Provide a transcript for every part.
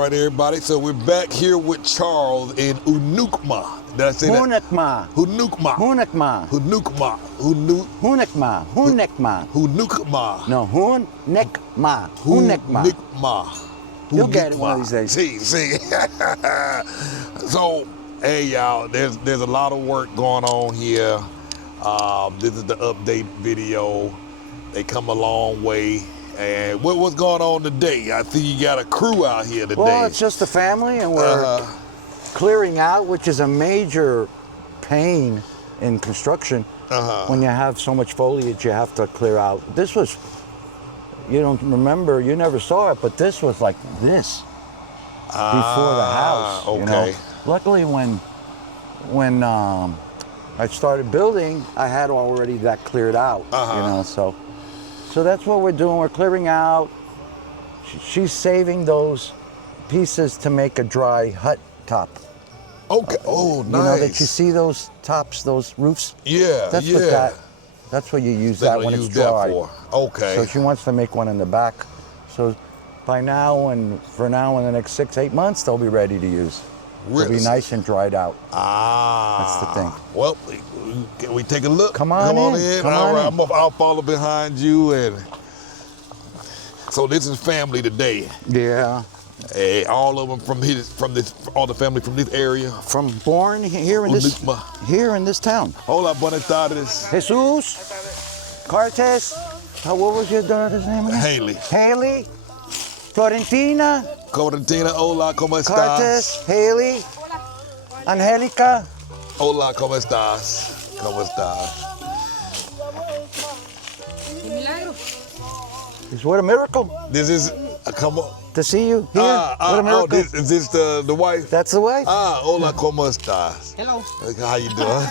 right, everybody. So we're back here with Charles in Hunucma. Did I say Hunucma. that? Hunucma. Hunucma. Hunucma. Hunucma. Hunucma. Hunucma. No, Hunucma. Hunucma. Hunucma. You'll get it one of these days. See. So, hey, y'all, there's a lot of work going on here. This is the update video. They come a long way. And what's going on today? I see you got a crew out here today. Well, it's just a family, and we're clearing out, which is a major pain in construction. When you have so much foliage, you have to clear out. This was, you don't remember, you never saw it, but this was like this before the house. Okay. You know? Luckily, when I started building, I had already that cleared out. You know, so that's what we're doing. We're clearing out. She's saving those pieces to make a dry hut top. Okay. Oh, nice. You know that you see those tops, those roofs? Yeah. That's what you use that when it's dry. Okay. So she wants to make one in the back. So by now and for now in the next 6-8 months, they'll be ready to use. Really? They'll be nice and dried out. That's the thing. Well, can we take a look? Come on in. All right, I'll follow behind you. And so this is family today. Yeah. Hey, all of them all the family from this area. Born here in this town. Hola, buenas tardes. Jesus, Cortez. What was your daughter's name again? Haley. Florentina. Hola, ¿cómo estás? Cortez, Haley, Angélica. Hola, ¿cómo estás? ¿Cómo estás? What a miracle. This is, come on. To see you here. What a miracle. Is this the wife? That's the wife. Hola, ¿cómo estás? Hello. How you doing?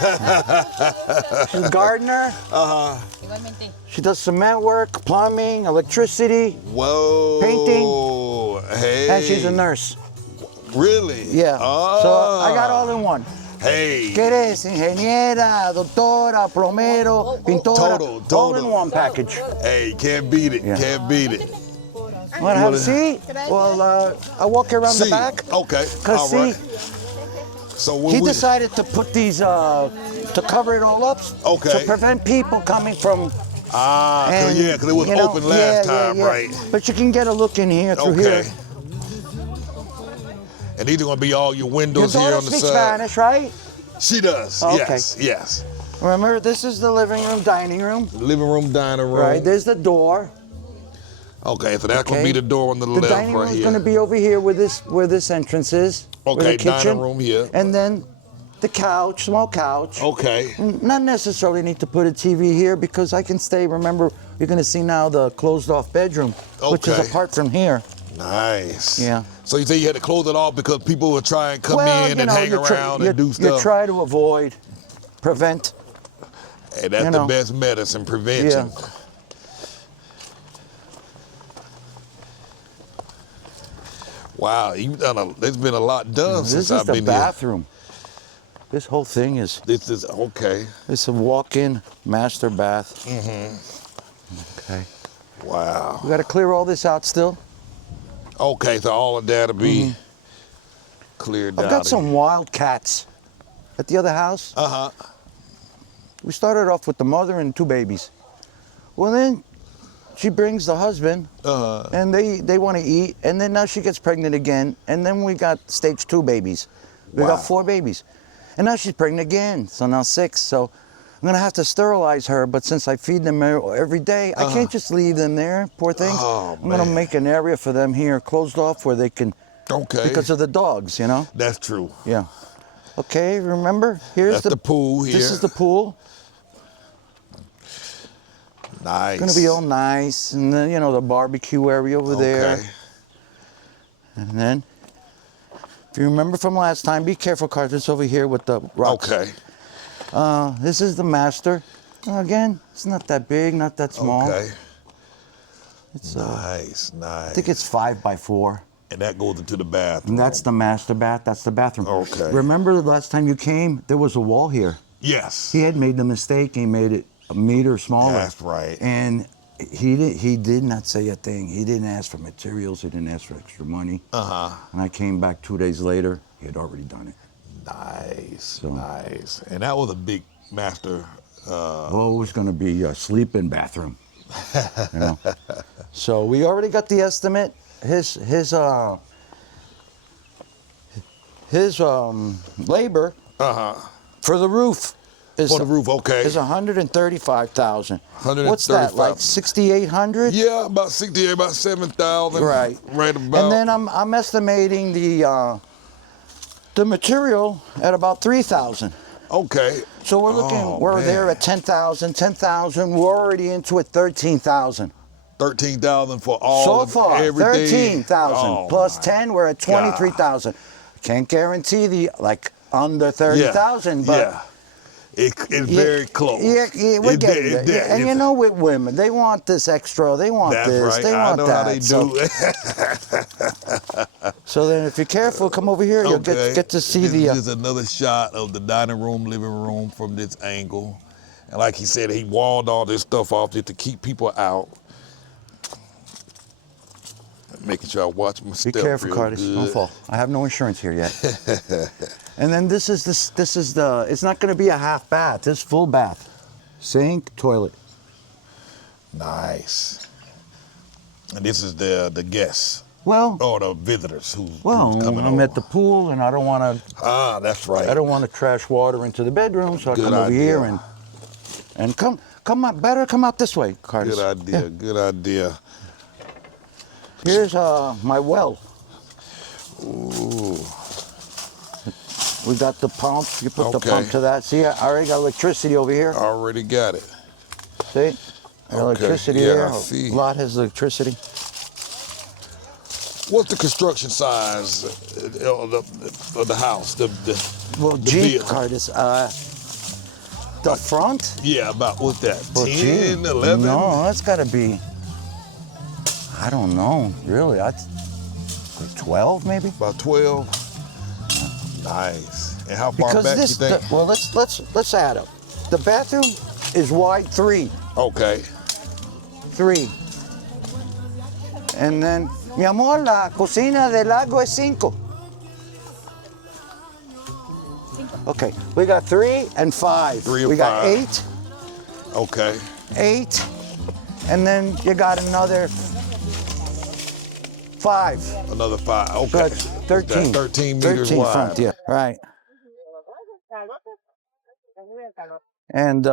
She's a gardener. Igualmente. She does cement work, plumbing, electricity. Whoa. Painting. Hey. And she's a nurse. Really? Yeah. So I got all in one. Hey. ¿Qué eres? Ingeniera, doctora, plomero, pintora. Total. All in one package. Hey, can't beat it. Yeah. Can't beat it. Want to have a seat? Well, I walk around the back. Okay. Because all right. So he decided to put these, to cover it all up. Okay. To prevent people coming from. Because it was open last time, right? But you can get a look in here through here. And these are going to be all your windows Your here daughter on the speaks side. Spanish, right? She does. Okay. Yes. Remember, this is the living room, dining room. Living room, dining room. Right, there's the door. Okay, so that's going to be the door on the left right here. The dining room is going to be over here where this entrance is. Okay, the kitchen. dining room here. And then the couch, small couch. Okay. Not necessarily need to put a TV here because I can stay. Remember, you're going to see now the closed off bedroom, which is apart from here. Nice. Yeah. So you say you had to close it off because people would try and come in and hang around and do stuff? You try to prevent. Hey, that's the best medicine, prevention. Yeah. Wow, there's been a lot done since I've been here. This is the bathroom. This whole thing is. This is okay. It's a walk-in master bath. Okay. Wow. We got to clear all this out still. Okay, so all of that'll be cleared out. I've got some wild cats at the other house. We started off with the mother and 2 babies. Well, then she brings the husband, and they want to eat, and then now she gets pregnant again, and then we got stage 2 babies. We got 4 babies. And now she's pregnant again, so now 6. So I'm gonna have to sterilize her, but since I feed them every day, I can't just leave them there, poor things. I'm gonna make an area for them here, closed off, where they can, because of the dogs, you know? That's true. Yeah. Okay, remember, here's the pool here. This is the pool. Nice. It's gonna be all nice, and then, the barbecue area over there. And then, if you remember from last time, be careful, Carter's over here with the rocks. Okay. This is the master. Again, it's not that big, not that small. Okay. It's nice. I think it's 5 by 4. And that goes into the bathroom. And that's the master bath. That's the bathroom. Okay. Remember the last time you came? There was a wall here. Yes. He had made the mistake. He made it a meter smaller. That's right. And He did not say a thing. He didn't ask for materials. He didn't ask for extra money. And I came back 2 days later. He had already done it. Nice, So, nice. And that was a big master. well, it was going to be a sleep-in bathroom. You know. So we already got the estimate. His labor for the roof is For the roof, okay. Is 135,000. 135. What's that, like 6,800? Yeah, about 68, about 7,000. Right. Right about. And then I'm estimating the material at about 3,000. Okay. So we're looking, we're there at 10,000. 10,000. We're already into it. 13,000. 13,000 for all So of far, everything. 13,000 plus 10. We're at 23,000. Can't guarantee the under 30,000, but. Yeah. It's very close. Yeah, we're getting there. And you know, with women, they want this extra. They want this. Right. They want know that. How they do. So then, if you're careful, come over here. You'll get to see This is another shot of the dining room, living room from this angle. And like he said, he walled all this stuff off just to keep people out. Making sure I watch my step. Be careful, real Curtis. good. Don't fall. I have no insurance here yet. And then this is the. It's not going to be a half bath. This is full bath, sink, toilet. Nice. And this is the guests. Well. Or the visitors who's I'm coming over. at the pool, and I don't want to. That's right. I don't want to trash water into the bedroom, so I come over here and come out. Better come out this way, Curtis. Good idea. Yeah. Good idea. Here's my well. Ooh. We got the pump. You put the pump to that. See, I already got electricity over here. Already got it. See? Electricity yeah, there. I see. A lot has electricity. What's the construction size of the house? Well, gee, Curtis, the front? Yeah, about what's that? Well, 10, 11? No, that's got to be, I don't know, really. Like 12 maybe? About 12. Nice. And how far because back this, you think? well, let's add up. The bathroom is wide 3. Okay. 3. And then, mi amor, la cocina del lago es 5. Okay, we got 3 and 5. 3 and we 5. got 8. Okay. 8. And then you got another 5. Another 5. Okay. Good. 13. 13 meters 13 wide. front, yeah. Right. And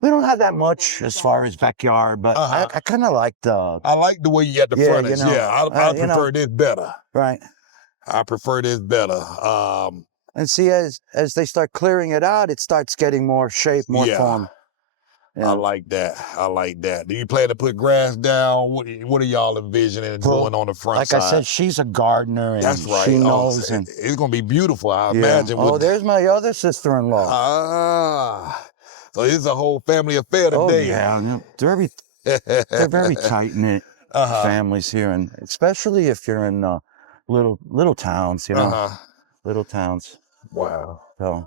we don't have that much as far as backyard, but I kind of like the. I like the way you got the frontage. You know, I prefer this better. Right. I prefer this better. And see, as they start clearing it out, it starts getting more shape, more form. Yeah. I like that. I like that. Do you plan to put grass down? What are y'all envisioning doing on the front side? Like I said, she's a gardener, and that's right. she knows. And it's going to be beautiful, I imagine. Oh, there's my other sister-in-law. So it's a whole family affair today. Oh, yeah. They're very tight-knit families here, and especially if you're in little towns, you know, little towns. Wow. So.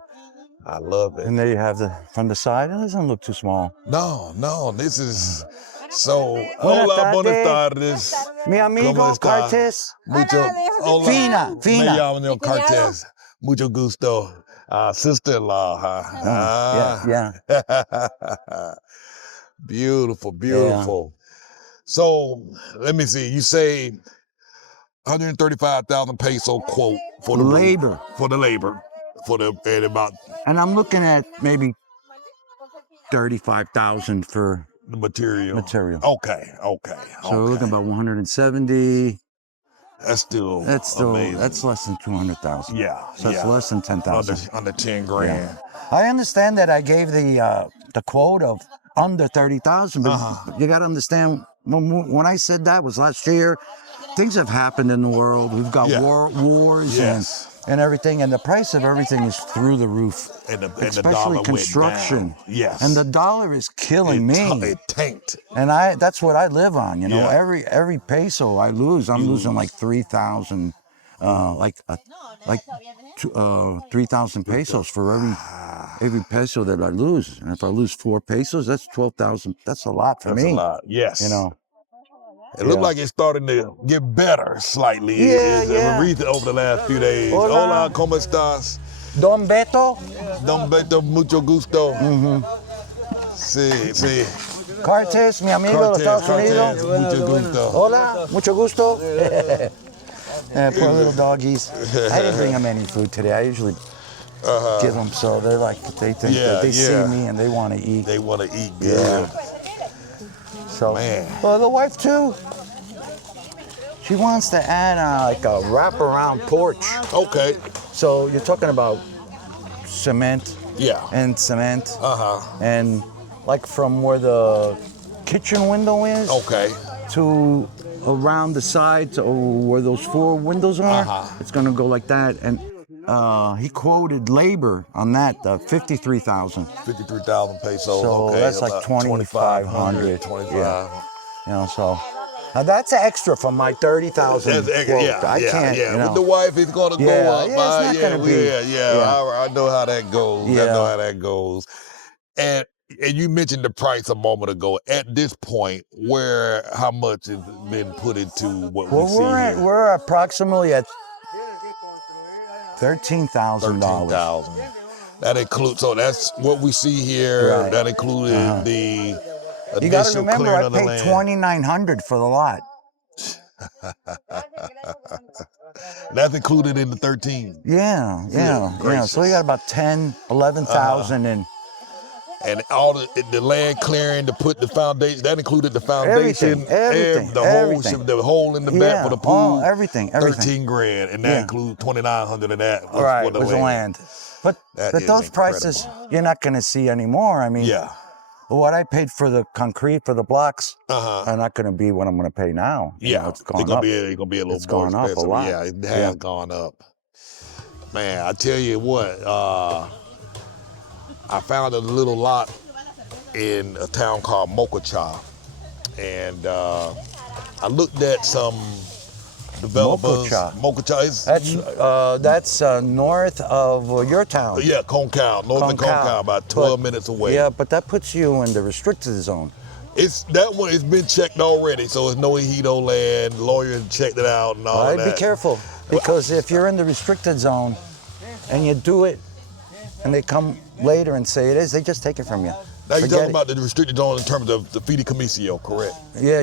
I love it. And there you have from the side. It doesn't look too small. No, this is so. Hola, buenas tardes. Mi amigo Cortés. Hola. Fina. Me llamo Cortés. Mucho gusto. Sister-in-law. Yeah. Beautiful. Yeah. So let me see. You say 135,000 peso quote for the labor. For the labor. And I'm looking at maybe 35,000 for the material. Okay. So we're looking about 170. That's still amazing. That's less than 200,000. Yeah. So it's less than 10,000. Under 10 grand. Yeah. I understand that I gave the quote of under 30,000, but you got to understand when I said that was last year. Things have happened in the world. We've got wars and everything, and the price of everything is through the roof. Especially the dollar construction. Went down. Yes. And the dollar is killing me. It tanked. And that's what I live on. You know, every peso I lose, I'm losing like 3,000 like 3,000 pesos for every peso that I lose. And if I lose 4 pesos, that's 12,000. That's a lot for That's me. a lot. Yes. You know. It looked like it's starting to get better slightly. Yeah, yeah. Merida over the last few days. Hola. Hola, ¿cómo estás? Don Beto. Don Beto, mucho gusto. Sí, sí. Cartes, mi amigo de Estados Unidos. Mucho gusto. Hola, mucho gusto. Poor little doggies. I didn't bring them any food today. I usually give them, so they're like, they think that they see me and they want to eat. They want to eat good. So, Man. well, the wife too. She wants to add like a wraparound porch. Okay. So you're talking about cement. Yeah. And cement. And like from where the kitchen window is. Okay. To around the sides or where those 4 windows are. It's gonna go like that. And he quoted labor on that, 53,000. 53,000 pesos. So okay. that's like 2,500. 25. Yeah. You know, so now that's extra from my 30,000. I can't. Yeah. You know. With the wife, it's gonna go up. Yeah, it's not gonna be. I know how that goes. Yeah. I know how that goes. And you mentioned the price a moment ago. At this point, how much has been put into what we see here? We're approximately at $13,000. That includes. So that's what we see here. Right. That included the You got to initial remember, clearing I of the paid land. $2,900 for the lot. That's included in the 13. Yeah. So you got about 10, 11,000 in. And all the land clearing to put the foundation, that included the foundation, everything, the hole in the back for the pool, everything. 13 grand, and that includes 2,900 of that for the land. But those prices you're not going to see anymore. I mean, what I paid for the concrete for the blocks are not going to be what I'm going to pay now. You know, it's gone up. It's going to be a little it's more gone up expensive. a lot. Yeah, it has gone up. Man, I tell you what, I found a little lot in a town called Mocacha, and I looked at some developers. Mocacha. That's north of your town. Yeah, Concao, north of Concao, about 12 minutes away. Yeah, but that puts you in the restricted zone. That one has been checked already, so it's no ejido land. Lawyers checked it out and all that. Be careful, because if you're in the restricted zone and you do it, and they come later and say it is, they just take it from you. Now you're talking about the restricted zone in terms of the fideicomiso, correct? Yeah.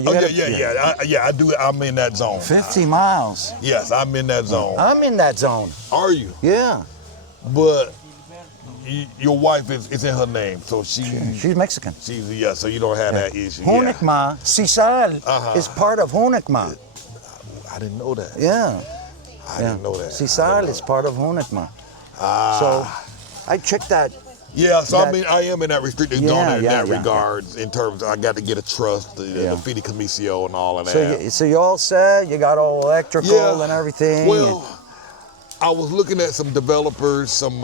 I do. I'm in that zone. 50 miles. Yes, I'm in that zone. I'm in that zone. Are you? Yeah. But your wife is in her name, so she's Mexican. So you don't have that issue. Hunucma, Sisal is part of Hunucma. I didn't know that. Yeah. I didn't know that. Sisal is part of Hunucma. So I checked that. Yeah, so I am in that restricted zone in that regard. In terms of, I got to get a trust, the fideicomiso and all of that. So you all set? You got all electrical and everything? Well, I was looking at some developers, some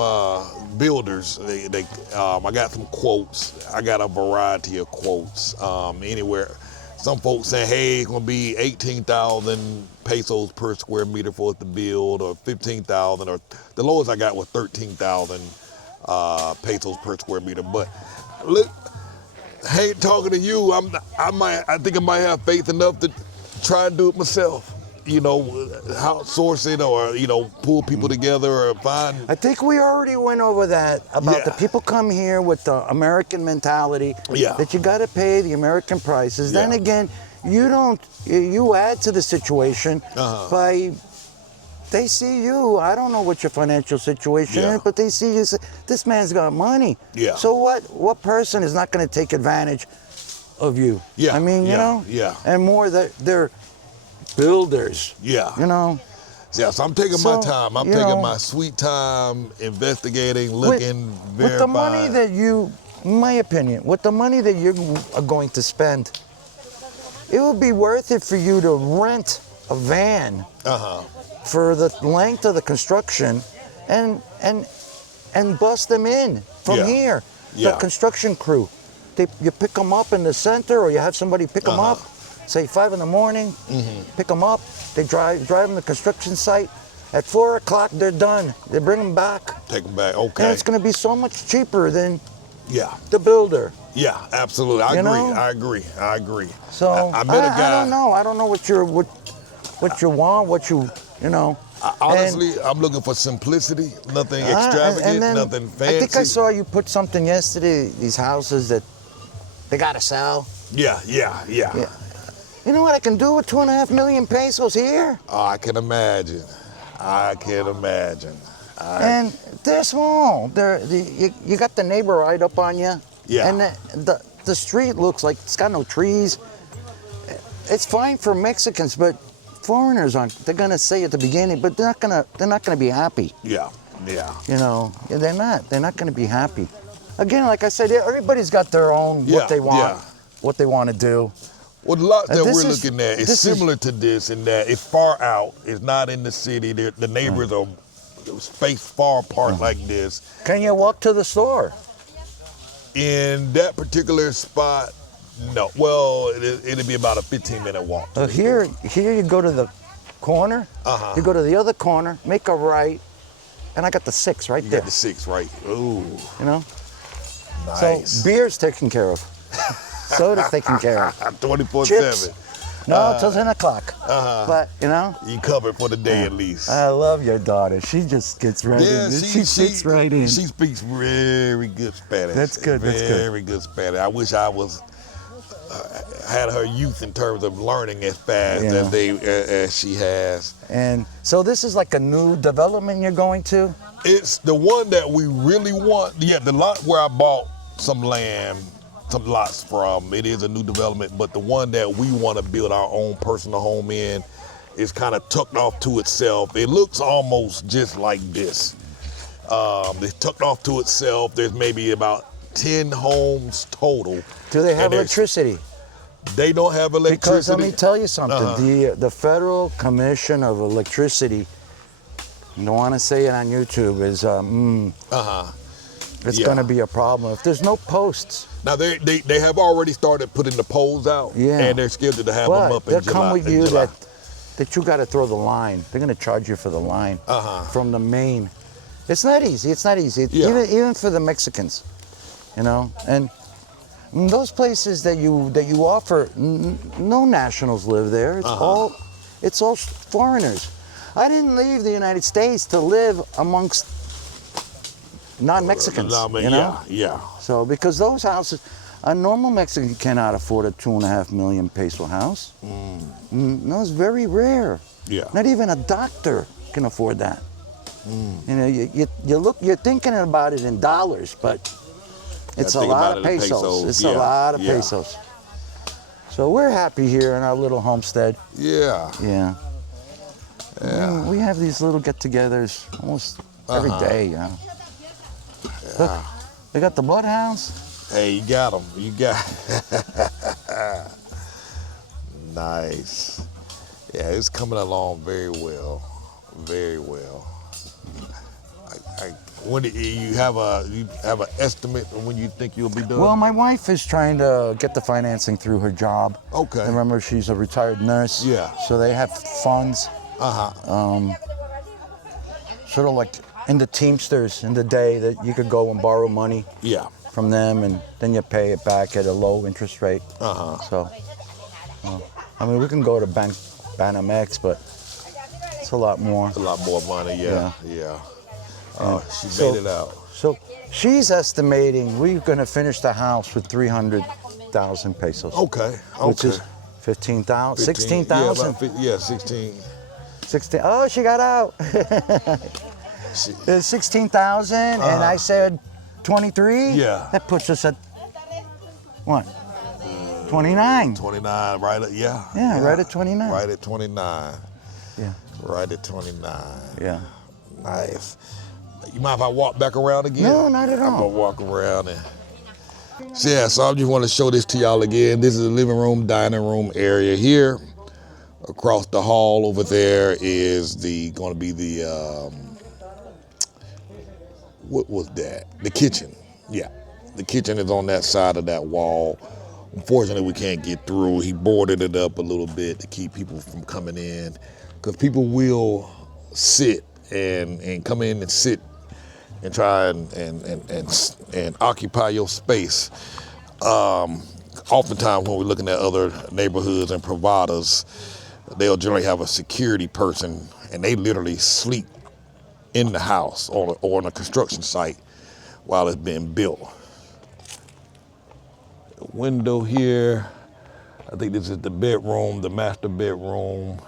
builders. I got some quotes. I got a variety of quotes. Anywhere, some folks saying, hey, it's gonna be 18,000 pesos per square meter for us to build, or 15,000, or the lowest I got was 13,000 pesos per square meter. But look, hey, talking to you, I think I might have faith enough to try and do it myself. You know, outsource it, or pull people together, or find. I think we already went over that about the people come here with the American mentality that you got to pay the American prices. Then again, you add to the situation by. They see you. I don't know what your financial situation is, but they see you. Say, this man's got money. Yeah. So what person is not going to take advantage of you? Yeah. I mean, you know. Yeah. And more that they're builders. Yeah. You know. Yeah. So I'm taking my time. I'm taking my sweet time, investigating, looking, verifying. With the money that in my opinion, with the money that you are going to spend, it would be worth it for you to rent a van. For the length of the construction, and bust them in from here. The construction crew, you pick them up in the center, or you have somebody pick them up. Say 5 in the morning, pick them up. They drive them to the construction site. At 4 o'clock, they're done. They bring them back. Take them back. Okay. And it's going to be so much cheaper than yeah. the builder. Yeah, absolutely. I agree. I agree. So I met a guy. I don't know. I don't know what you want, you know. Honestly, I'm looking for simplicity, nothing extravagant, nothing fancy. I think I saw you put something yesterday, these houses that they got to sell. Yeah. You know what I can do with 2.5 million pesos here? Oh, I can imagine. And they're small. You got the neighbor right up on you. Yeah. And the street looks like it's got no trees. It's fine for Mexicans, but foreigners aren't. They're gonna say at the beginning, but they're not gonna be happy. Yeah. You know, they're not gonna be happy. Again, like I said, everybody's got their own what they want, what they want to do. Well, the lot that we're looking at is similar to this in that it's far out. It's not in the city. The neighbors are spaced far apart like this. Can you walk to the store? In that particular spot, no. Well, it'll be about a 15-minute walk. Here you go to the corner. You go to the other corner, make a right, and I got the 6 right there. You got the 6 right. Ooh. You know? Nice. So beer's taken care of. Soda's taken care of. 24/7. No, till 10 o'clock. But, you know. You covered for the day at least. I love your daughter. She just gets right in. She fits right in. She speaks very good Spanish. That's good. Very good Spanish. I wish I had her youth in terms of learning as fast as she has. And so this is like a new development you're going to? It's the one that we really want. Yeah, the lot where I bought some land, some lots from. It is a new development, but the one that we want to build our own personal home in is kind of tucked off to itself. It looks almost just like this. It's tucked off to itself. There's maybe about 10 homes total. Do they have electricity? They don't have electricity. Because let me tell you something. The Federal Commission of Electricity, I don't want to say it on YouTube, is it's going to be a problem if there's no posts. Now they have already started putting the poles out, and they're scheduled to have them up in July. They'll come with you that you got to throw the line. They're going to charge you for the line from the main. It's not easy. Even for the Mexicans, you know. And those places that you offer, no nationals live there. It's all foreigners. I didn't leave the United States to live amongst non-Mexicans, you know? Yeah. So, because those houses, a normal Mexican cannot afford a 2.5 million peso house. No, it's very rare. Yeah. Not even a doctor can afford that. You know, you're thinking about it in dollars, but it's a lot of pesos. It's a lot of pesos. So we're happy here in our little homestead. Yeah. We have these little get-togethers almost every day, you know. Look, they got the bloodhounds. Hey, you got them. You got nice. Yeah, it's coming along very well. Very well. When do you have an estimate of when you think you'll be done? Well, my wife is trying to get the financing through her job. Okay. Remember, she's a retired nurse. Yeah. So they have funds. Sort of like in the Teamsters in the day that you could go and borrow money. Yeah. From them, and then you pay it back at a low interest rate. So, I mean, we can go to Banamex, but it's a lot more. It's a lot more money. Yeah. She made it out. So she's estimating we're going to finish the house with 300,000 pesos. Okay. Which is 15,000, 16,000. Yeah, 16. 16. Oh, she got out. It's 16,000, and I said 23. Yeah. That puts us at what? 29. 29, right? Yeah, right at 29. Right at 29. Yeah. Right at 29. Yeah. Nice. You mind if I walk back around again? No, not at all. I'm gonna walk around and. So I just want to show this to y'all again. This is the living room, dining room area here. Across the hall over there is going to be the what was that? The kitchen. Yeah, the kitchen is on that side of that wall. Unfortunately, we can't get through. He boarded it up a little bit to keep people from coming in, because people will sit and come in and sit and try and occupy your space. Oftentimes when we're looking at other neighborhoods and providers, they'll generally have a security person and they literally sleep in the house or on a construction site while it's being built. The window here, I think this is the bedroom, the master bedroom.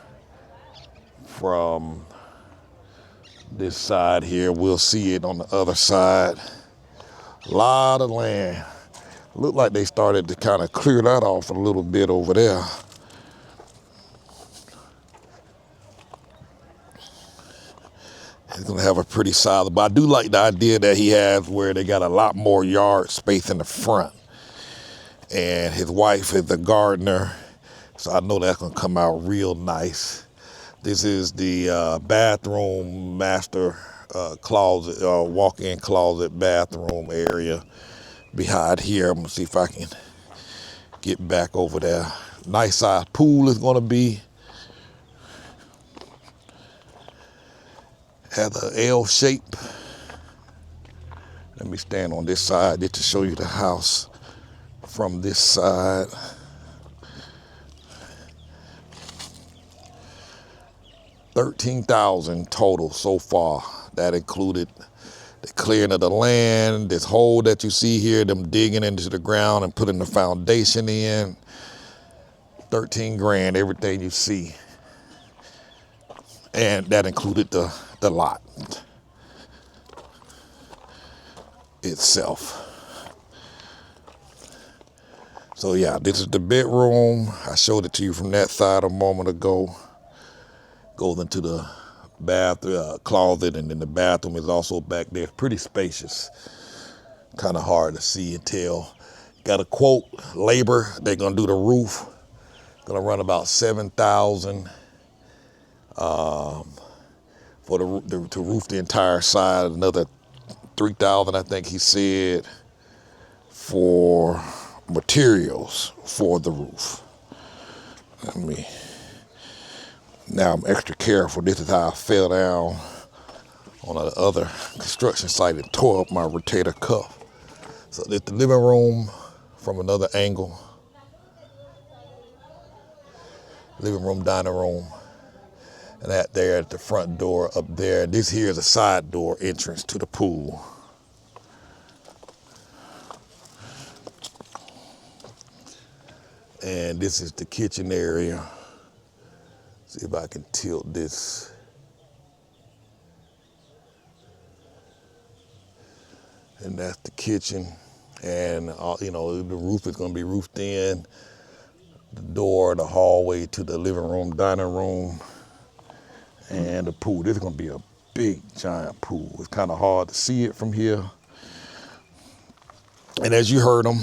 From this side here, we'll see it on the other side. A lot of land. Look like they started to kind of clear that off a little bit over there. He's gonna have a pretty solid, but I do like the idea that he has where they got a lot more yard space in the front. And his wife is the gardener, so I know that's gonna come out real nice. This is the bathroom master closet, walk-in closet bathroom area behind here. I'm gonna see if I can get back over there. Nice size pool is gonna be. Has an L shape. Let me stand on this side just to show you the house from this side. $13,000 total so far. That included the clearing of the land, this hole that you see here, them digging into the ground and putting the foundation in. 13 grand, everything you see. And that included the lot itself. So yeah, this is the bedroom. I showed it to you from that side a moment ago. Goes into the bathroom closet, and then the bathroom is also back there. Pretty spacious. Kind of hard to see and tell. Got a quote, labor, they're gonna do the roof. Gonna run about $7,000 for to roof the entire side. Another $3,000, I think he said, for materials for the roof. Now I'm extra careful. This is how I fell down on the other construction site and tore up my rotator cuff. So there's the living room from another angle. Living room, dining room. And that there at the front door up there. This here is a side door entrance to the pool. And this is the kitchen area. See if I can tilt this. And that's the kitchen. And you know, the roof is gonna be roofed in. The door, the hallway to the living room, dining room, and the pool. This is gonna be a big, giant pool. It's kind of hard to see it from here. And as you heard them,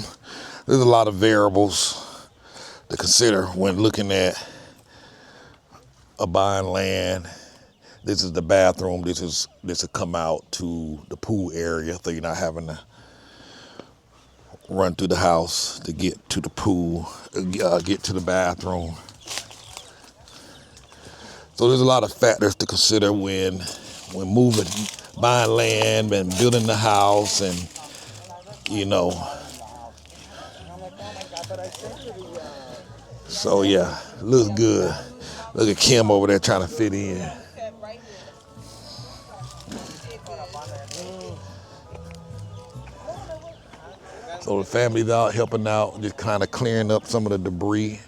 there's a lot of variables to consider when looking at buying land. This is the bathroom. This will come out to the pool area, so you're not having to run through the house to get to the pool, get to the bathroom. So there's a lot of factors to consider when moving, buying land and building the house, and you know. So yeah, looks good. Look at Kim over there trying to fit in. So the family's out helping out, just kind of clearing up some of the debris.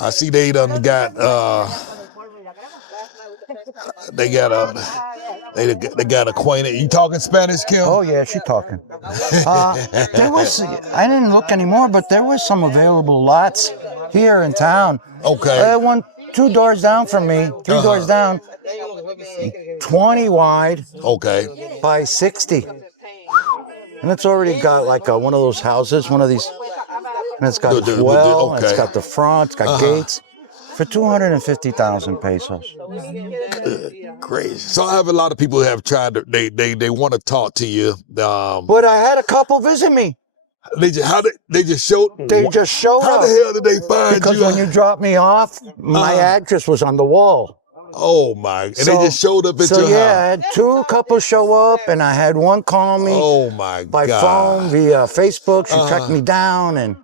I see they done got they got acquainted. You talking Spanish, Kim? Oh yeah, she talking. There was, I didn't look anymore, but there was some available lots here in town. Okay. Two doors down from me, three doors down, 20 wide. Okay. By 60. And it's already got like one of those houses, one of these, and it's got a well, and it's got the front, it's got gates. For 250,000 pesos. Crazy. So I have a lot of people who have tried to, they want to talk to you. But I had a couple visit me. They just showed. They just showed How the up. hell did they find Because you? when you dropped me off, my address was on the wall. Oh my! And they just showed up at so your yeah, house. I had two couples show up, and I had one call me Oh my by God! phone via Facebook. She tracked me down, and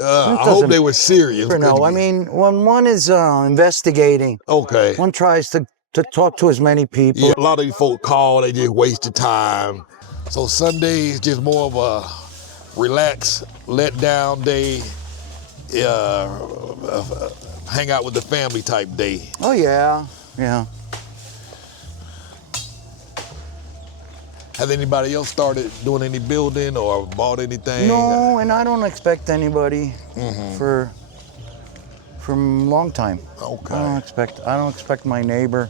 I hope they were serious. No, I mean, when one is investigating, Okay. one tries to talk to as many people. Yeah, a lot of these folk call, they just waste your time. So Sunday is just more of a relax, let down day, hang out with the family type day. Oh yeah, yeah. Has anybody else started doing any building or bought anything? No, and I don't expect anybody for a long time. Okay. I don't expect my neighbor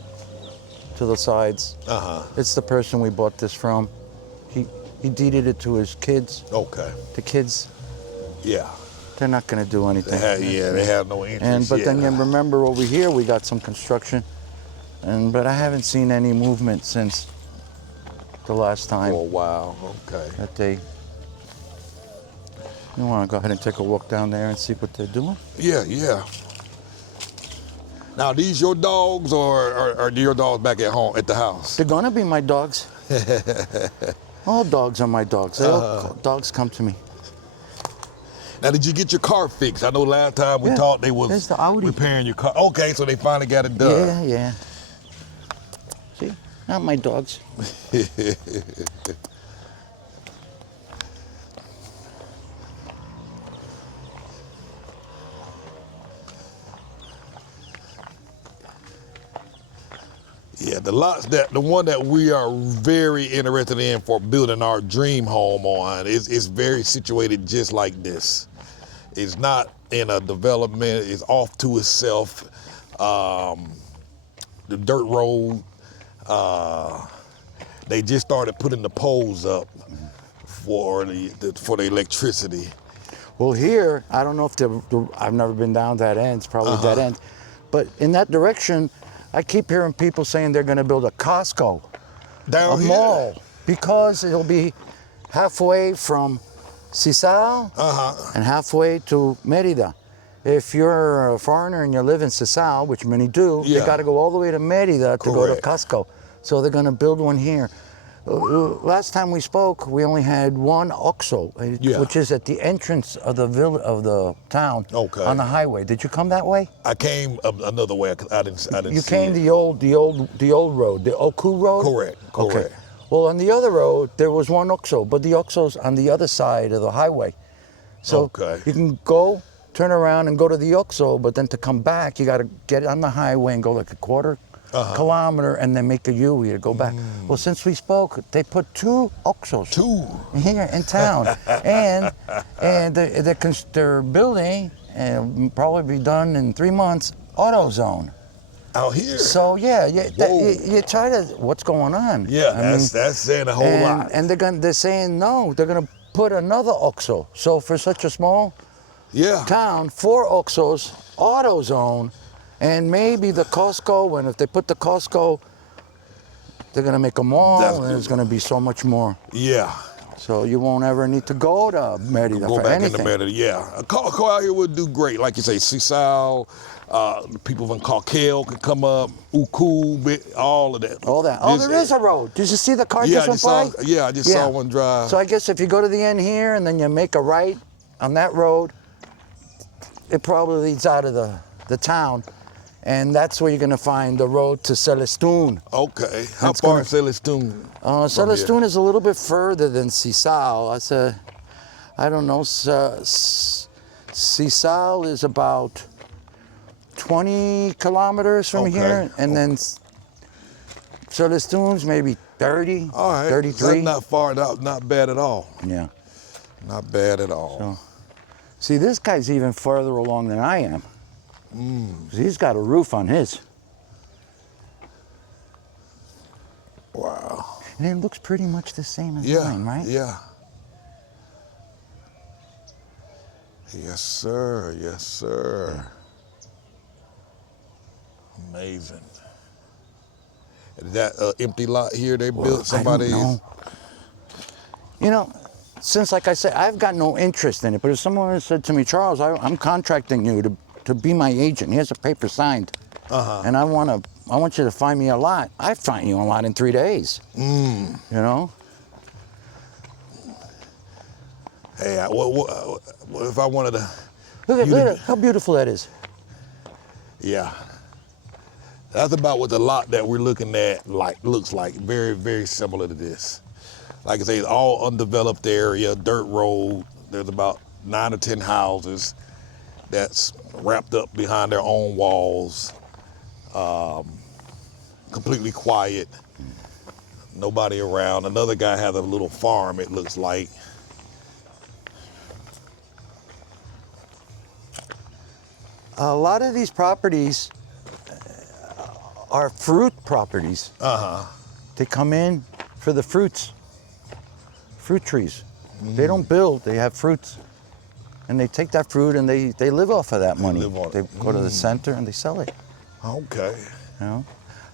to the sides. It's the person we bought this from. He deeded it to his kids. Okay. The kids, Yeah. they're not going to do anything. They have no interest. But then you remember over here we got some construction, but I haven't seen any movement since the last time. For a while. Okay. That they. You want to go ahead and take a walk down there and see what they're doing? Yeah, yeah. Now, these your dogs or are your dogs back at home, at the house? They're gonna be my dogs. All dogs are my dogs. Dogs come to me. Now, did you get your car fixed? I know last time we talked, they was the Audi. repairing your car. Okay, so they finally got it done. Yeah. See, not my dogs. Yeah, the one that we are very interested in for building our dream home on is very situated just like this. It's not in a development, it's off to itself. The dirt road, they just started putting the poles up for the electricity. Well, here, I don't know if I've never been down that end. It's probably dead end. But in that direction, I keep hearing people saying they're going to build a Costco, Down a here? mall, because it'll be halfway from Sisal and halfway to Merida. If you're a foreigner and you live in Sisal, which many do, you got to go all the way to Merida to go to Costco. So they're going to build one here. Last time we spoke, we only had one OXXO, which is at the entrance of the town on the highway. Did you come that way? I came another way. I didn't. You see came it. the old road, the Oku road. Correct. Okay. Well, on the other road there was one OXXO, but the OXXO's on the other side of the highway. So you can go, turn around, and go to the OXXO, but then to come back, you got to get on the highway and go like a quarter kilometer and then make a U to go back. Well, since we spoke, they put two OXXOs here in town, and they're building, and will probably be done in 3 months, AutoZone. Out here. So yeah, you try to. What's going on? Yeah, that's saying a whole lot. And they're saying no. They're gonna put another OXXO. So for such a small town, 4 OXXOs, AutoZone. And maybe the Costco, and if they put the Costco, they're going to make a mall, and there's going to be so much more. Yeah. So you won't ever need to go to Merida go for back anything. into Merida, yeah. A car out here would do great. Like you say, Sisal, people from Carkel could come up, Uku, all of that. All that. Oh, there is a road. Did you see the car just went by? I just saw one drive. So I guess if you go to the end here, and then you make a right on that road, it probably leads out of the town. And that's where you're going to find the road to Celestun. Okay. How far is Celestun? Celestun is a little bit further than Sisal. I don't know. Sisal is about 20 kilometers from here. And then Celestun's maybe 30, all right. 33. That's not far, not bad at all. Yeah. Not bad at all. So, see, this guy's even further along than I am. He's got a roof on his. Wow. And it looks pretty much the same as mine, right? Yeah. Yes, sir. Yes, sir. Amazing. Is that empty lot here they Well, built? Somebody. I don't know. You know, since, like I said, I've got no interest in it, but if someone had said to me, Charles, I'm contracting you to be my agent. Here's a paper signed. And I want you to find me a lot. I'd find you a lot in 3 days. You know? Hey, what if I wanted to? Look at how beautiful that is. Yeah. That's about what the lot that we're looking at looks like. Very, very similar to this. Like I say, it's all undeveloped area, dirt road. There's about 9 or 10 houses that's wrapped up behind their own walls. Completely quiet. Nobody around. Another guy has a little farm, it looks like. A lot of these properties are fruit properties. They come in for the fruit trees. They don't build, they have fruits. And they take that fruit and they live off of that money. They go to the center and they sell it. Okay. You know?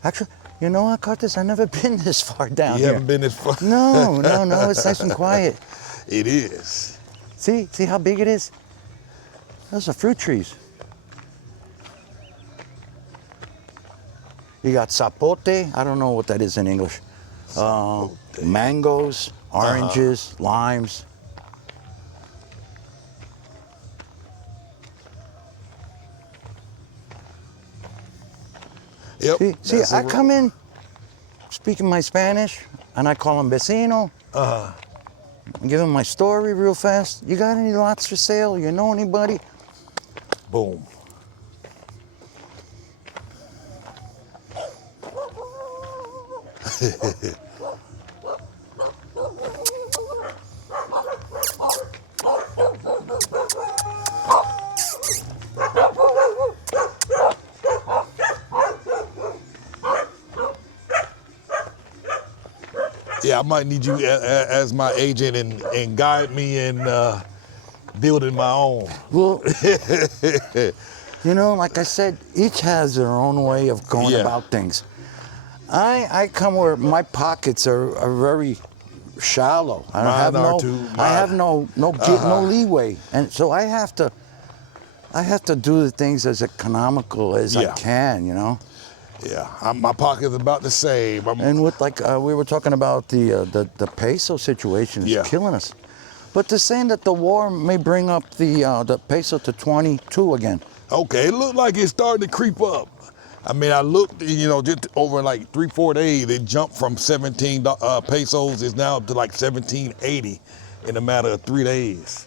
Actually, you know what, Curtis? I've never been this far down You here. haven't been this far? No, it's nice and quiet. It is. See how big it is? Those are fruit trees. You got sapote, I don't know what that is in English. Mangoes, oranges, limes. Yep. See, I come in speaking my Spanish, and I call him vecino. And give him my story real fast. You got any lots for sale? You know anybody? Boom. Yeah, I might need you as my agent and guide me in building my own. Well, you know, like I said, each has their own way of going about things. I come where my pockets are very shallow. I have no leeway, and so I have to do the things as economical as I can, you know. Yeah, my pocket's about the same. And with we were talking about the peso situation is killing us, but they're saying that the war may bring up the peso to 22 again. Okay, it looked like it's starting to creep up. I mean, I looked, you know, just over like 3-4 days, it jumped from 17 pesos, it's now up to like 17.80 in a matter of 3 days.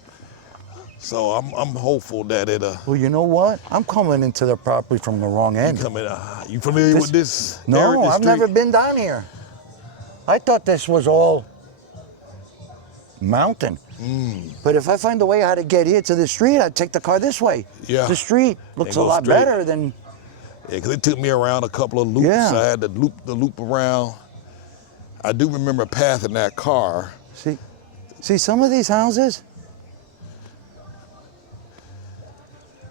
So I'm hopeful that it'll. Well, you know what? I'm coming into the property from the wrong end. You familiar with this? No, I've never been down here. I thought this was all mountain. But if I find a way how to get here to the street, I'd take the car this way. Yeah. The street looks a lot better than. Yeah, because it took me around a couple of loops. Yeah. I had to loop around. I do remember passing that car. See some of these houses.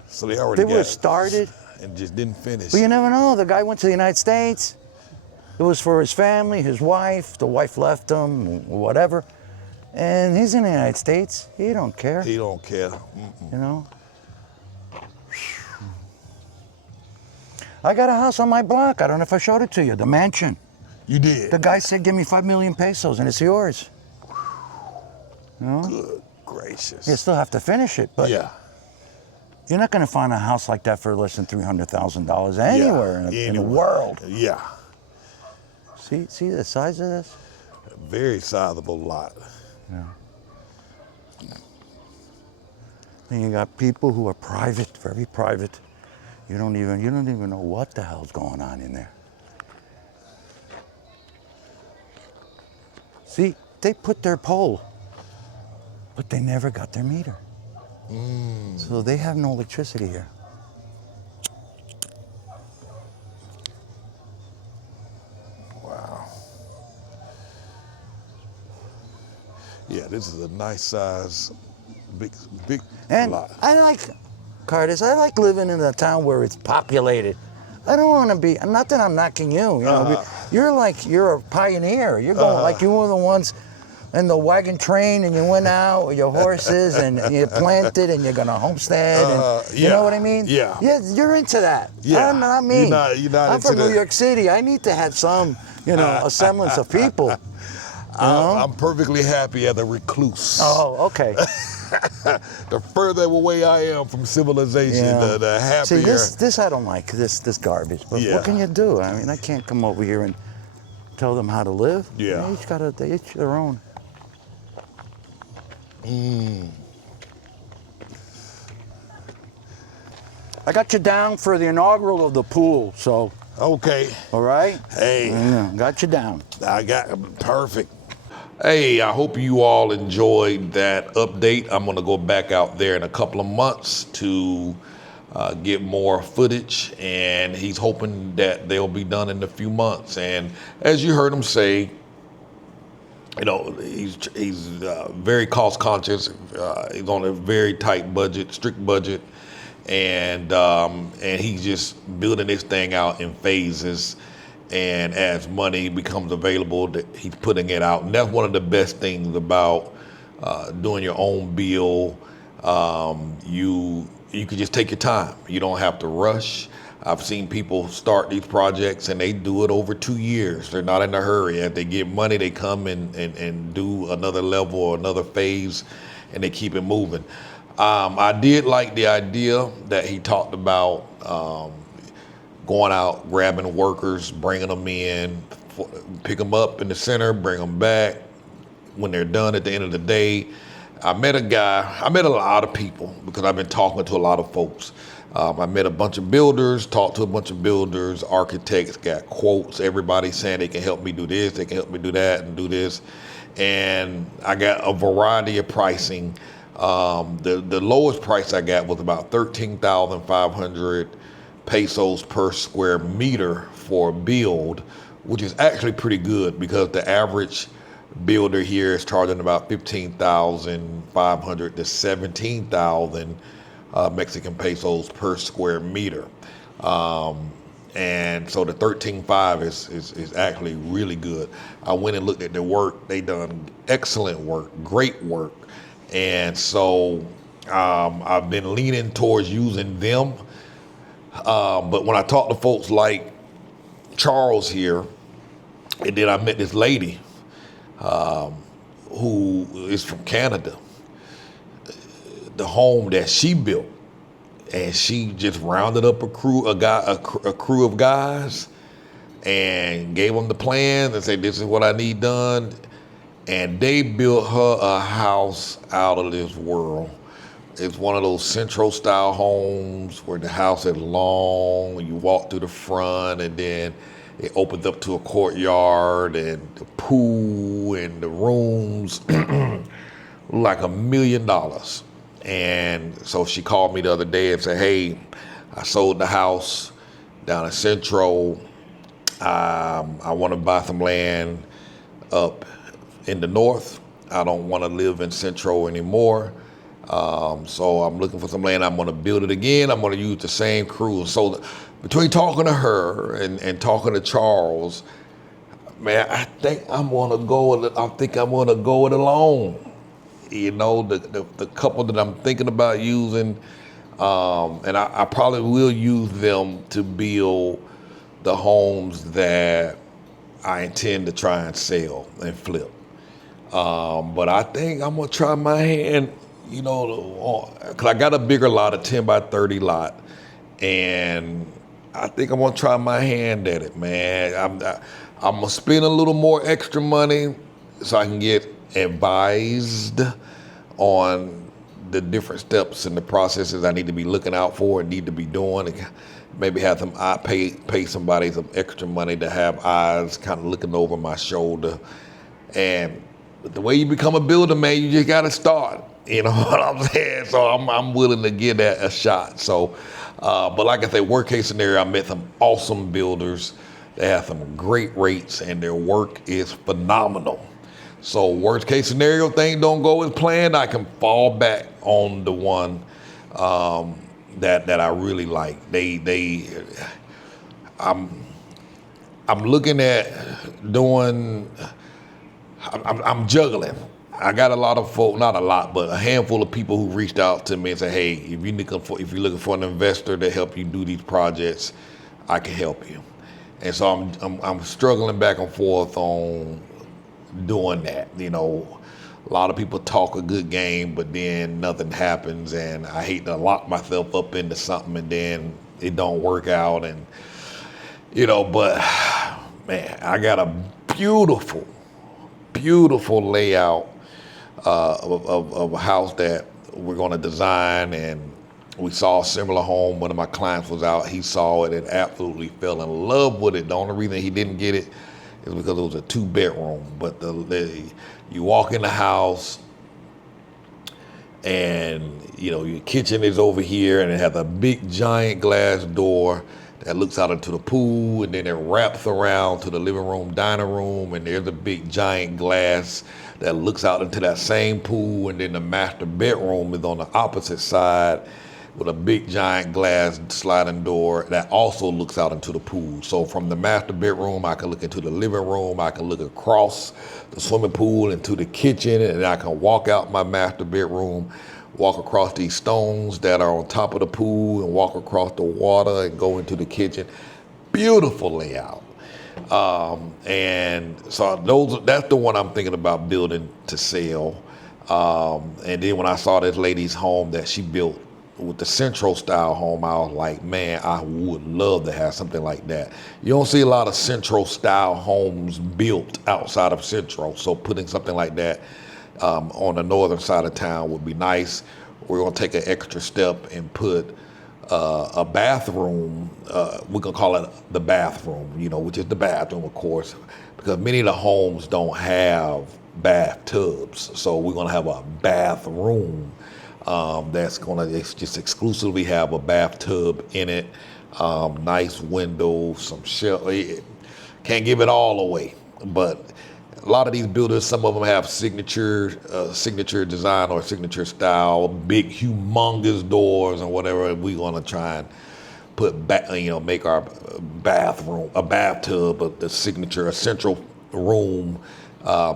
So they already were started and just didn't finish. But you never know. The guy went to the United States. It was for his family, his wife. The wife left him, or whatever. And he's in the United States. He don't care. He don't care. You know. I got a house on my block. I don't know if I showed it to you. The mansion. You did. The guy said, "Give me 5 million pesos, and it's yours." You know? Good gracious. You still have to finish it, but yeah. You're not going to find a house like that for less than $300,000 anywhere in the world. Yeah. See the size of this? A very sizable lot. Yeah. And you got people who are private, very private. You don't even know what the hell's going on in there. See, they put their pole, but they never got their meter. So they have no electricity here. Wow. Yeah, this is a nice size, big and lot. I like, Curtis, I like living in a town where it's populated. I don't want to be. Not that I'm knocking you. You know, you're a pioneer. You're going like you were the ones in the wagon train, and you went out with your horses, and you planted, and you're gonna homestead, and you know what I mean? Yeah. Yeah, you're into that. Yeah. I'm not me. You're not I'm into from New the- York City. I need to have some, a semblance of people. I'm perfectly happy as a recluse. Oh, okay. The further away I am from civilization, Yeah. the happier. See, this I don't like. This garbage. But Yeah. what can you do? I mean, I can't come over here and tell them how to live. Yeah. They each their own. I got you down for the inaugural of the pool, so. Okay. All right? Hey. Yeah, got you down. I got perfect. Hey, I hope you all enjoyed that update. I'm going to go back out there in a couple of months to get more footage, and he's hoping that they'll be done in a few months. And as you heard him say, he's very cost conscious. He's on a very tight budget, strict budget, and he's just building this thing out in phases. And as money becomes available, he's putting it out. And that's one of the best things about doing your own bill. You can just take your time. You don't have to rush. I've seen people start these projects and they do it over 2 years. They're not in a hurry. As they get money, they come and do another level or another phase, and they keep it moving. I did like the idea that he talked about going out, grabbing workers, bringing them in, pick them up in the center, bring them back when they're done at the end of the day. I met a lot of people because I've been talking to a lot of folks. I met a bunch of builders, talked to a bunch of builders, architects, got quotes, everybody saying they can help me do this, they can help me do that and do this. And I got a variety of pricing. The lowest price I got was about 13,500 pesos per square meter for a build, which is actually pretty good because the average builder here is charging about 15,500 to 17,000 Mexican pesos per square meter. And so the 13.5 is actually really good. I went and looked at their work. They done excellent work, great work. And so I've been leaning towards using them. But when I talk to folks like Charles here, and then I met this lady who is from Canada, the home that she built, and she just rounded up a crew of guys and gave them the plans and said, this is what I need done. And they built her a house out of this world. It's one of those Centro style homes where the house is long, you walk through the front, and then it opens up to a courtyard and the pool and the rooms, like $1 million. And so she called me the other day and said, hey, I sold the house down in Centro. I want to buy some land up in the north. I don't want to live in Centro anymore. So I'm looking for some land. I'm going to build it again. I'm going to use the same crew. So between talking to her and talking to Charles, man, I think I'm going to go it alone. You know, the couple that I'm thinking about using, and I probably will use them to build the homes that I intend to try and sell and flip. But I think I'm going to try my hand, you know, because I got a bigger lot, a 10 by 30 lot, and I think I'm going to try my hand at it, man. I'm going to spend a little more extra money so I can get advised on the different steps and the processes I need to be looking out for and need to be doing. Maybe have some pay somebody some extra money to have eyes kind of looking over my shoulder. And the way you become a builder, man, you just got to start. You know what I'm saying? So I'm willing to give that a shot. So, but like I said, worst case scenario, I met some awesome builders. They have some great rates and their work is phenomenal. So worst case scenario, things don't go as planned, I can fall back on the one that I really like. I'm looking at doing. I'm juggling. I got a lot of folk, not a lot, but a handful of people who reached out to me and said, "Hey, if you're looking for an investor to help you do these projects, I can help you." And so I'm struggling back and forth on doing that. A lot of people talk a good game, but then nothing happens, and I hate to lock myself up into something and then it don't work out, and but man, I got a beautiful, beautiful layout of a house that we're going to design, and we saw a similar home. One of my clients was out, he saw it and absolutely fell in love with it. The only reason he didn't get it is because it was a 2-bedroom, but you walk in the house and your kitchen is over here, and it has a big giant glass door that looks out into the pool, and then it wraps around to the living room, dining room, and there's a big giant glass that looks out into that same pool, and then the master bedroom is on the opposite side with a big giant glass sliding door that also looks out into the pool. So from the master bedroom, I can look into the living room, I can look across the swimming pool into the kitchen, and I can walk out my master bedroom, walk across these stones that are on top of the pool, and walk across the water and go into the kitchen. Beautiful layout. And so that's the one I'm thinking about building to sell. And then when I saw this lady's home that she built with the Central style home, I was like, man, I would love to have something like that. You don't see a lot of Central style homes built outside of Central, so putting something like that on the northern side of town would be nice. We're gonna take an extra step and put a bathroom. We're gonna call it the bathroom, which is the bathroom, of course, because many of the homes don't have bathtubs. So we're gonna have a bathroom that's gonna just exclusively have a bathtub in it. Nice windows, some shelf. Can't give it all away, but a lot of these builders, some of them have signature design or signature style, big, humongous doors and whatever. We're gonna try and make our bathroom a bathtub, a signature, a central room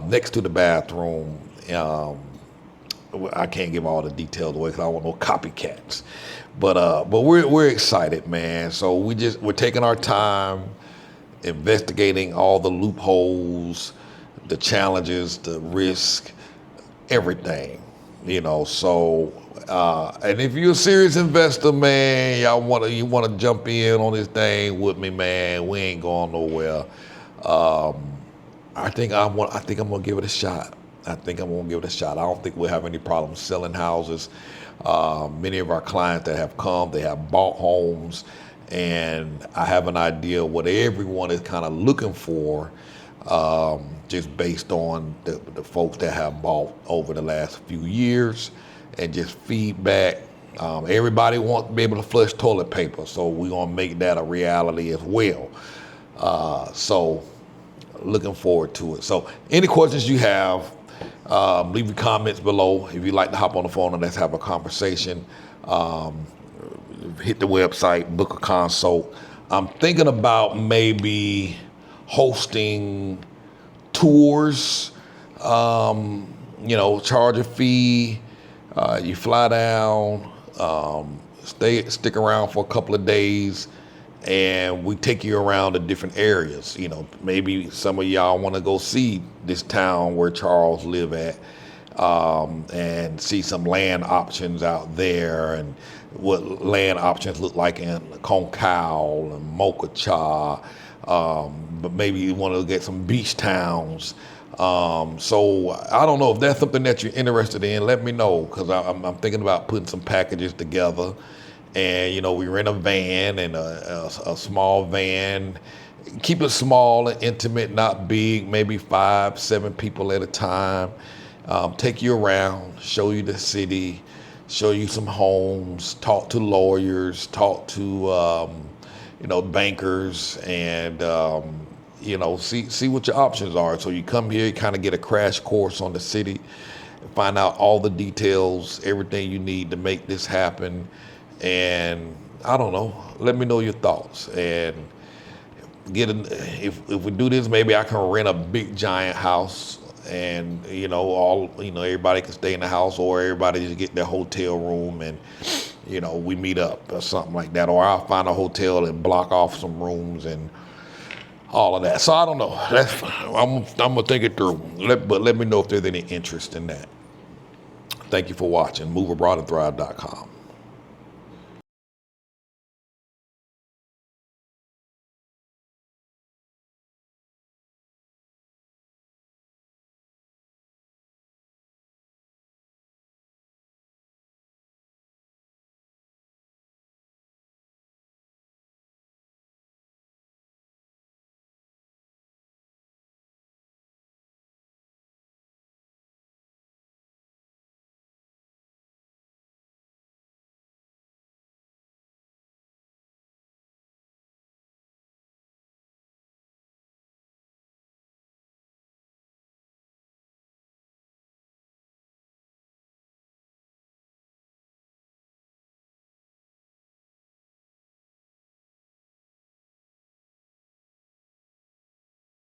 next to the bathroom. I can't give all the details away because I don't want no copycats. But we're excited, man. So we're taking our time, investigating all the loopholes, the challenges, the risk, everything, So, and if you're a serious investor, man, you want to jump in on this thing with me, man. We ain't going nowhere. I think I'm gonna give it a shot. I don't think we'll have any problems selling houses. Many of our clients that have come, they have bought homes, and I have an idea what everyone is kind of looking for, just based on the folks that have bought over the last few years and just feedback. Everybody wants to be able to flush toilet paper, so we're gonna make that a reality as well. So looking forward to it. So any questions you have, leave your comments below. If you'd like to hop on the phone and let's have a conversation, hit the website, book a consult. I'm thinking about maybe hosting tours, charge a fee. You fly down, stick around for a couple of days, and we take you around the different areas. Maybe some of y'all want to go see this town where Charles live at, and see some land options out there and what land options look like in Concal and Mocacha. But maybe you want to get some beach towns. So I don't know if that's something that you're interested in. Let me know, because I'm thinking about putting some packages together. And we rent a van, and a small van. Keep it small and intimate, not big. Maybe 5-7 people at a time. Take you around, show you the city, show you some homes, talk to lawyers, talk to bankers, and see what your options are. So you come here, you kind of get a crash course on the city, find out all the details, everything you need to make this happen. And I don't know, let me know your thoughts. And if we do this, maybe I can rent a big giant house, and everybody can stay in the house, or everybody just get their hotel room, and we meet up or something like that, or I'll find a hotel and block off some rooms and all of that. So I don't know. I'm gonna think it through. But let me know if there's any interest in that. Thank you for watching. MoveAbroadandThrive.com.